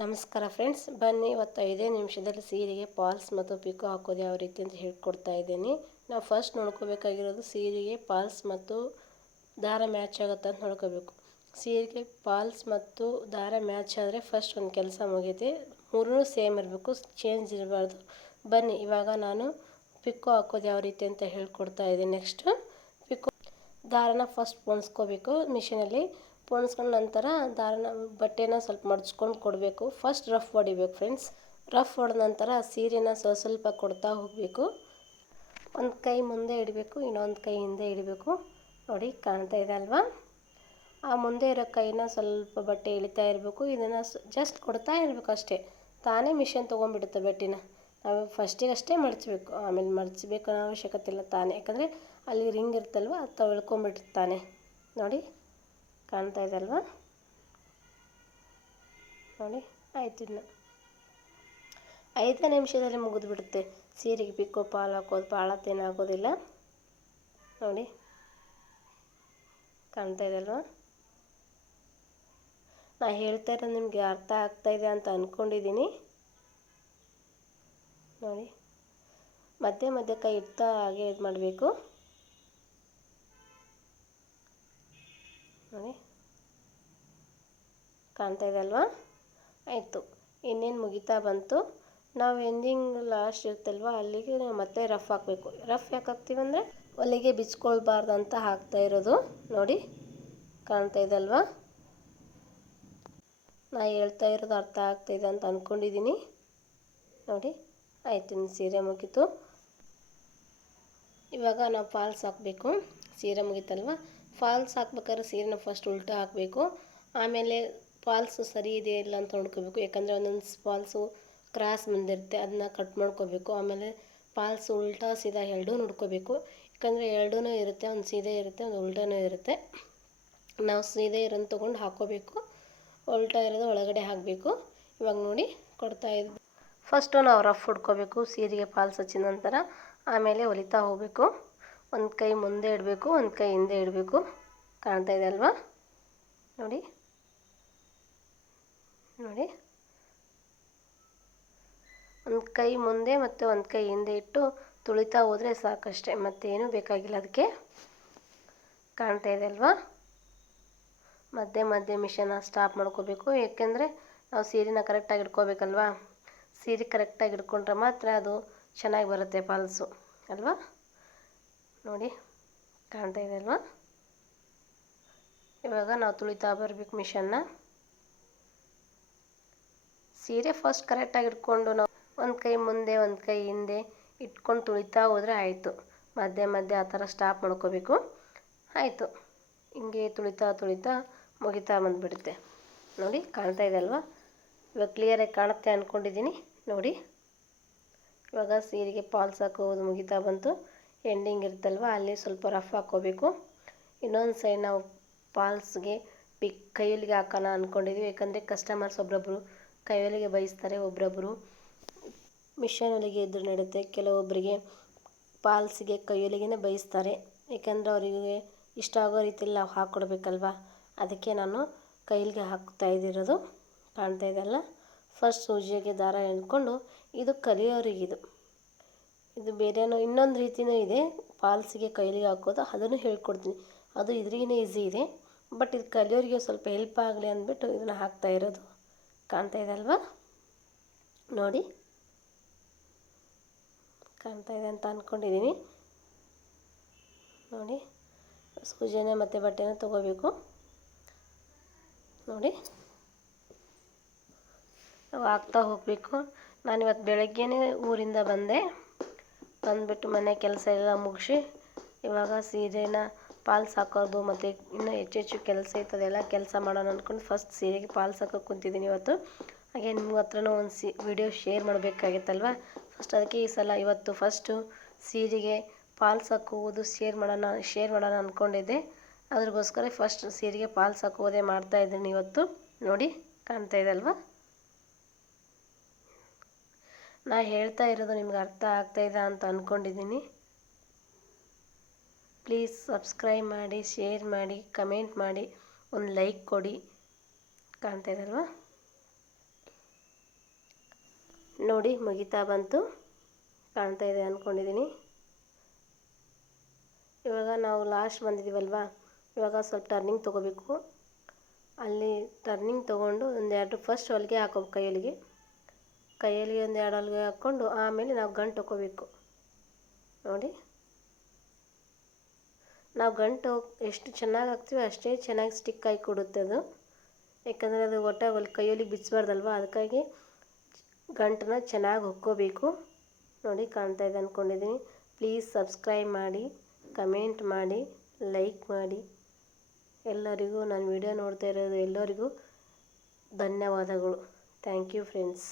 ನಮಸ್ಕಾರ ಫ್ರೆಂಡ್ಸ್, ಬನ್ನಿ ಇವತ್ತು 5 ನಿಮಿಷದಲ್ಲಿ ಸೀರೆಗೆ ಫಾಲ್ಸ್ ಮತ್ತು ಪಿಕೋ ಹಾಕೋದು ಯಾವ ರೀತಿ ಅಂತ ಹೇಳ್ಕೊಡ್ತಾ ಇದ್ದೀನಿ. ನಾವು ಫಸ್ಟ್ ನೋಡ್ಕೋಬೇಕಾಗಿರೋದು ಸೀರೆಗೆ ಫಾಲ್ಸ್ ಮತ್ತು ದಾರ ಮ್ಯಾಚ್ ಆಗುತ್ತೆ ಅಂತ ನೋಡ್ಕೋಬೇಕು. ಸೀರೆಗೆ ಫಾಲ್ಸ್ ಮತ್ತು ದಾರ ಮ್ಯಾಚ್ ಆದರೆ ಫಸ್ಟ್ ಒಂದು ಕೆಲಸ ಮುಗೀತೆ. ಮೂರೂ ಸೇಮ್ ಇರಬೇಕು, ಚೇಂಜ್ ಇರಬಾರ್ದು. ಬನ್ನಿ ಇವಾಗ ನಾನು ಪಿಕೋ ಹಾಕೋದು ಯಾವ ರೀತಿ ಅಂತ ಹೇಳ್ಕೊಡ್ತಾ ಇದ್ದೀನಿ. ನೆಕ್ಸ್ಟು ಪಿಕೋ ದಾರನ ಫಸ್ಟ್ ಪೊಣಿಸ್ಕೋಬೇಕು. ಮಿಷಿನಲ್ಲಿ ಪೊಣಿಸ್ಕೊಂಡ ನಂತರ ದಾರನ ಬಟ್ಟೆನ ಸ್ವಲ್ಪ ಮಡ್ಚ್ಕೊಂಡು ಕೊಡಬೇಕು. ಫಸ್ಟ್ ರಫ್ ಹೊಡಿಬೇಕು ಫ್ರೆಂಡ್ಸ್. ರಫ್ ಹೊಡೆದ ನಂತರ ಸೀರೆನ ಸ್ವಲ್ಪ ಕೊಡ್ತಾ ಹೋಗಬೇಕು. ಒಂದು ಕೈ ಮುಂದೆ ಇಡಬೇಕು, ಇನ್ನೊಂದು ಕೈ ಹಿಂದೆ ಇಡಬೇಕು. ನೋಡಿ, ಕಾಣ್ತಾ ಇದೆ ಅಲ್ವಾ? ಆ ಮುಂದೆ ಇರೋ ಕೈನ ಸ್ವಲ್ಪ ಬಟ್ಟೆ ಇಳಿತಾ ಇರಬೇಕು. ಇದನ್ನು ಜಸ್ಟ್ ಕೊಡ್ತಾ ಇರಬೇಕು ಅಷ್ಟೇ. ತಾನೇ ಮಿಷನ್ ತೊಗೊಂಡ್ಬಿಡುತ್ತೆ ಬಟ್ಟೆನ. ನಾವು ಫಸ್ಟಿಗೆ ಅಷ್ಟೇ ಮಡಚಬೇಕು, ಆಮೇಲೆ ಮಡಚಬೇಕು ಅನ್ನೋ ಅವಶ್ಯಕತೆ ಇಲ್ಲ ತಾನೇ. ಯಾಕಂದರೆ ಅಲ್ಲಿ ರಿಂಗ್ ಇರ್ತಲ್ವ, ಅದು ತಗೊಳ್ಕೊಂಬಿಟ್ಟಿರ್ತಾನೆ. ನೋಡಿ, ಕಾಣ್ತಾ ಇದೆ ಅಲ್ವಾ? ನೋಡಿ, ಆಯ್ತು. ಇನ್ನು 5 ನಿಮಿಷದಲ್ಲಿ ಮುಗಿದ್ಬಿಡುತ್ತೆ. ಸೀರೆಗೆ ಪಿಕೋ ಪಾಲ್ ಹಾಕೋದು ಭಾಳ ಆಗೋದಿಲ್ಲ. ನೋಡಿ, ಕಾಣ್ತಾ ಇದೆ ಅಲ್ವಾ? ನಾ ಹೇಳ್ತಾ ಇರೋದು ನಿಮಗೆ ಅರ್ಥ ಆಗ್ತಾಯಿದೆ ಅಂತ ಅಂದ್ಕೊಂಡಿದ್ದೀನಿ. ನೋಡಿ, ಮಧ್ಯೆ ಮಧ್ಯೆ ಕೈ ಇಡ್ತಾ ಹಾಗೆ ಇದು ಮಾಡಬೇಕು. ನೋಡಿ, ಕಾಣ್ತಾ ಇದೆ ಅಲ್ವಾ? ಆಯಿತು. ಇನ್ನೇನು ಮುಗಿತಾ ಬಂತು. ನಾವು ಎಂಡಿಂಗ್ ಲಾಸ್ಟ್ ಇರ್ತಲ್ವ, ಅಲ್ಲಿಗೆ ಮತ್ತೆ ರಫ್ ಹಾಕಬೇಕು. ರಫ್ ಯಾಕೆ ಹಾಕ್ತೀವಂದರೆ ಹೊಲಿಗೆ ಬಿಚ್ಕೊಳ್ಬಾರ್ದು ಅಂತ ಹಾಕ್ತಾ ಇರೋದು. ನೋಡಿ, ಕಾಣ್ತಾ ಇದೆ ಅಲ್ವಾ? ನಾ ಹೇಳ್ತಾ ಇರೋದು ಅರ್ಥ ಆಗ್ತಾಯಿದೆ ಅಂತ ಅಂದ್ಕೊಂಡಿದ್ದೀನಿ. ನೋಡಿ, ಆಯಿತು. ಇನ್ನು ಸೀರೆ ಮುಗೀತು. ಇವಾಗ ನಾವು ಫಾಲ್ಸ್ ಹಾಕಬೇಕು. ಸೀರೆ ಮುಗೀತಲ್ವ, ಫಾಲ್ಸ್ ಹಾಕ್ಬೇಕಾದ್ರೆ ಸೀರೆನ ಫಸ್ಟ್ ಉಲ್ಟಾ ಹಾಕಬೇಕು. ಆಮೇಲೆ ಫಾಲ್ಸು ಸರಿ ಇದೆ ಇಲ್ಲ ಅಂತ ನೋಡ್ಕೋಬೇಕು. ಯಾಕಂದರೆ ಒಂದೊಂದು ಫಾಲ್ಸು ಕ್ರಾಸ್ ಬಂದಿರುತ್ತೆ, ಅದನ್ನ ಕಟ್ ಮಾಡ್ಕೋಬೇಕು. ಆಮೇಲೆ ಫಾಲ್ಸು ಉಲ್ಟಾ ಸೀದಾ ಎರಡೂ ನೋಡ್ಕೋಬೇಕು. ಯಾಕಂದರೆ ಎರಡೂ ಇರುತ್ತೆ, ಒಂದು ಸೀದೆ ಇರುತ್ತೆ, ಒಂದು ಉಲ್ಟಾನೂ ಇರುತ್ತೆ. ನಾವು ಸೀದೆ ಇರೋದು ತೊಗೊಂಡು ಹಾಕ್ಕೋಬೇಕು, ಉಲ್ಟಾ ಇರೋದು ಒಳಗಡೆ ಹಾಕಬೇಕು. ಇವಾಗ ನೋಡಿ, ಕೊಡ್ತಾ ಇದ್ವಿ. ಫಸ್ಟು ನಾವು ರಫ್ ಹೊಡ್ಕೋಬೇಕು ಸೀರೆಗೆ ಫಾಲ್ಸ್ ಹಚ್ಚಿದ ನಂತರ. ಆಮೇಲೆ ಹೊಲಿತಾ ಹೋಗಬೇಕು. ಒಂದು ಕೈ ಮುಂದೆ ಇಡಬೇಕು, ಒಂದು ಕೈ ಹಿಂದೆ ಇಡಬೇಕು. ಕಾಣ್ತಾ ಇದೆ ಅಲ್ವಾ? ನೋಡಿ, ನೋಡಿ, ಒಂದು ಕೈ ಮುಂದೆ ಮತ್ತು ಒಂದು ಕೈ ಹಿಂದೆ ಇಟ್ಟು ತುಳಿತಾ ಹೋದರೆ ಸಾಕಷ್ಟೆ, ಮತ್ತೇನೂ ಬೇಕಾಗಿಲ್ಲ ಅದಕ್ಕೆ. ಕಾಣ್ತಾ ಇದೆ ಅಲ್ವಾ? ಮಧ್ಯೆ ಮಧ್ಯೆ ಮಿಷನ್ನ ಸ್ಟಾಪ್ ಮಾಡ್ಕೋಬೇಕು. ಏಕೆಂದರೆ ನಾವು ಸೀರೆನ ಕರೆಕ್ಟಾಗಿ ಇಟ್ಕೋಬೇಕಲ್ವಾ? ಸೀರೆ ಕರೆಕ್ಟಾಗಿ ಹಿಡ್ಕೊಂಡ್ರೆ ಮಾತ್ರ ಅದು ಚೆನ್ನಾಗಿ ಬರುತ್ತೆ ಫಾಲ್ಸು ಅಲ್ವಾ? ನೋಡಿ, ಕಾಣ್ತಾ ಇದೆ ಅಲ್ವಾ? ಇವಾಗ ನಾವು ತುಳಿತಾ ಬರಬೇಕು ಮಿಷನ್ನ. ಸೀರೆ ಫಸ್ಟ್ ಕರೆಕ್ಟಾಗಿ ಇಟ್ಕೊಂಡು ನಾವು ಒಂದು ಕೈ ಮುಂದೆ ಒಂದು ಕೈ ಹಿಂದೆ ಇಟ್ಕೊಂಡು ತುಳಿತಾ ಹೋದರೆ ಆಯಿತು. ಮಧ್ಯೆ ಮಧ್ಯೆ ಆ ಥರ ಸ್ಟಾಪ್ ಮಾಡ್ಕೋಬೇಕು. ಆಯಿತು. ಹಿಂಗೆ ತುಳಿತಾ ತುಳಿತಾ ಮುಗಿತಾ ಬಂದುಬಿಡುತ್ತೆ. ನೋಡಿ, ಕಾಣ್ತಾ ಇದೆ ಅಲ್ವಾ? ಇವಾಗ ಕ್ಲಿಯರಾಗಿ ಕಾಣುತ್ತೆ ಅಂದ್ಕೊಂಡಿದ್ದೀನಿ. ನೋಡಿ, ಇವಾಗ ಸೀರೆಗೆ ಫಾಲ್ಸ್ ಹಾಕೋದು ಮುಗಿತಾ ಬಂತು. ಎಂಡಿಂಗ್ ಇರುತ್ತಲ್ವ, ಅಲ್ಲಿ ಸ್ವಲ್ಪ ರಫ್ ಹಾಕ್ಕೋಬೇಕು. ಇನ್ನೊಂದು ಸೈಡ್ ನಾವು ಫಾಲ್ಸ್ಗೆ ಕೈಯಲ್ಲಿಗೆ ಹಾಕೋಣ ಅಂದ್ಕೊಂಡಿದ್ವಿ. ಯಾಕಂದರೆ ಕಸ್ಟಮರ್ಸ್ ಒಬ್ಬೊಬ್ಬರು ಕೈಯಲ್ಲಿಗೆ ಬಯಸ್ತಾರೆ, ಒಬ್ಬೊಬ್ಬರು ಮಿಷನಲ್ಲಿಗೆ ಇದ್ರೂ ನಡೆಯುತ್ತೆ. ಕೆಲವೊಬ್ಬರಿಗೆ ಫಾಲ್ಸಿಗೆ ಕೈಯಲ್ಲಿಗೆ ಬಯಸ್ತಾರೆ. ಯಾಕಂದರೆ ಅವರಿಗೆ ಇಷ್ಟ ಆಗೋ ರೀತಿಯಲ್ಲಿ ನಾವು ಹಾಕ್ಕೊಡ್ಬೇಕಲ್ವ. ಅದಕ್ಕೆ ನಾನು ಕೈಲಿಗೆ ಹಾಕ್ತಾ ಇದ್ದಿರೋದು. ಕಾಣ್ತಾ ಇದೆಯಲ್ಲ? ಫಸ್ಟ್ ಸೂಜಿಗೆ ದಾರ ಎಳ್ಕೊಂಡು, ಇದು ಕಲಿಯೋರಿಗಿದು. ಇದು ಬೇರೆನೋ ಇನ್ನೊಂದು ರೀತಿಯೂ ಇದೆ ಫಾಲ್ಸಿಗೆ ಕೈಲಿಗೆ ಹಾಕೋದು, ಅದನ್ನು ಹೇಳ್ಕೊಡ್ತೀನಿ. ಅದು ಇದ್ರಿಗಿನೇ ಈಸಿ ಇದೆ. ಬಟ್ ಇದು ಕಲಿಯೋರಿಗೆ ಸ್ವಲ್ಪ ಹೆಲ್ಪ್ ಆಗಲಿ ಅಂದ್ಬಿಟ್ಟು ಇದನ್ನು ಹಾಕ್ತಾ ಇರೋದು. ಕಾಣ್ತಾ ಇದೆ ಅಲ್ವಾ? ನೋಡಿ, ಕಾಣ್ತಾ ಇದೆ ಅಂತ ಅಂದ್ಕೊಂಡಿದ್ದೀನಿ. ನೋಡಿ, ಸೂಜಿನ ಮತ್ತು ಬಟ್ಟೆನ ತೊಗೋಬೇಕು. ನೋಡಿ, ನಾವು ಹಾಕ್ತಾ ಹೋಗಬೇಕು. ನಾನಿವತ್ತು ಬೆಳಗ್ಗೆನೇ ಊರಿಂದ ಬಂದುಬಿಟ್ಟು ಮನೆ ಕೆಲಸ ಎಲ್ಲ ಮುಗಿಸಿ ಇವಾಗ ಸೀರೆನ ಫಾಲ್ಸ್ ಹಾಕೋದು ಮತ್ತು ಇನ್ನೂ ಹೆಚ್ಚೆಚ್ಚು ಕೆಲಸ ಇರ್ತದೆಲ್ಲ ಕೆಲಸ ಮಾಡೋಣ ಅಂದ್ಕೊಂಡು ಫಸ್ಟ್ ಸೀರೆಗೆ ಫಾಲ್ಸ್ ಹಾಕೋಕೆ ಕುಂತಿದ್ದೀನಿ ಇವತ್ತು. ಹಾಗೆ ನಿಮ್ಮ ಹತ್ರನೂ ಒಂದು ವಿಡಿಯೋ ಶೇರ್ ಮಾಡಬೇಕಾಗಿತ್ತಲ್ವ, ಫಸ್ಟ್ ಅದಕ್ಕೆ ಈ ಸಲ ಇವತ್ತು ಫಸ್ಟು ಸೀರೆಗೆ ಫಾಲ್ಸ್ ಹಾಕುವುದು ಶೇರ್ ಮಾಡೋಣ ಅಂದ್ಕೊಂಡಿದ್ದೆ. ಅದ್ರಗೋಸ್ಕರ ಫಸ್ಟ್ ಸೀರೆಗೆ ಫಾಲ್ಸ್ ಹಾಕೋದೇ ಮಾಡ್ತಾಯಿದ್ದೀನಿ ಇವತ್ತು. ನೋಡಿ, ಕಾಣ್ತಾ ಇದೆ ಅಲ್ವಾ? ನಾ ಹೇಳ್ತಾ ಇರೋದು ನಿಮ್ಗೆ ಅರ್ಥ ಆಗ್ತಾಯಿದೆ ಅಂತ ಅಂದ್ಕೊಂಡಿದ್ದೀನಿ. ಪ್ಲೀಸ್ ಸಬ್ಸ್ಕ್ರೈಬ್ ಮಾಡಿ, ಶೇರ್ ಮಾಡಿ, ಕಮೆಂಟ್ ಮಾಡಿ, ಒಂದು ಲೈಕ್ ಕೊಡಿ. ಕಾಣ್ತಾ ಇದೆ ಅಲ್ವಾ? ನೋಡಿ ಮುಗಿತಾ ಬಂತು, ಕಾಣ್ತಾ ಇದೆ ಅಂದ್ಕೊಂಡಿದ್ದೀನಿ. ಇವಾಗ ನಾವು ಲಾಸ್ಟ್ ಬಂದಿದ್ದೀವಲ್ವಾ, ಇವಾಗ ಸ್ವಲ್ಪ ಟರ್ನಿಂಗ್ ತೊಗೋಬೇಕು. ಅಲ್ಲಿ ಟರ್ನಿಂಗ್ ತೊಗೊಂಡು ಒಂದೆರಡು ಫಸ್ಟ್ ಹೊಲಿಗೆ ಹಾಕೋಬೇಕು. ಕೈಯಲ್ಲಿಗೆ ಒಂದೆರಡು ಹೊಲಿಗೆ ಹಾಕ್ಕೊಂಡು ಆಮೇಲೆ ನಾವು ಗಂಟು ಹಾಕ್ಕೋಬೇಕು. ನೋಡಿ, ನಾವು ಗಂಟು ಎಷ್ಟು ಚೆನ್ನಾಗಿ ಹಾಕ್ತೀವಿ ಅಷ್ಟೇ ಚೆನ್ನಾಗಿ ಸ್ಟಿಕ್ ಆಗಿ ಕೊಡುತ್ತೆ ಅದು. ಯಾಕಂದರೆ ಅದು ಒಟ್ಟಾಗಿ ಕೈಯಲ್ಲಿ ಬಿಚ್ಚಬಾರ್ದಲ್ವ, ಅದಕ್ಕಾಗಿ ಗಂಟನ್ನ ಚೆನ್ನಾಗಿ ಹೊಕ್ಕೋಬೇಕು. ನೋಡಿ, ಕಾಣ್ತಾ ಇದೆ ಅಂದ್ಕೊಂಡಿದ್ದೀನಿ. ಪ್ಲೀಸ್ ಸಬ್ಸ್ಕ್ರೈಬ್ ಮಾಡಿ, ಕಮೆಂಟ್ ಮಾಡಿ, ಲೈಕ್ ಮಾಡಿ. ಎಲ್ಲರಿಗೂ ನಾನು ವಿಡಿಯೋ ನೋಡ್ತಾ ಇರೋದು ಎಲ್ಲರಿಗೂ ಧನ್ಯವಾದಗಳು. Thank you friends.